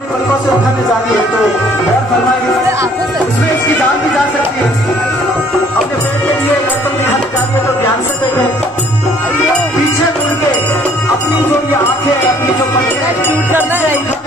पलकों से उठाने जा रही है तो गौर फरमाइए, इसमें इसकी जान भी जा सकती है। अपने पेट के लिए गर्दन में हाथ डालिए तो ध्यान से देखें, पीछे मुड़ के अपनी जो ये आंखें, अपनी जो पलकें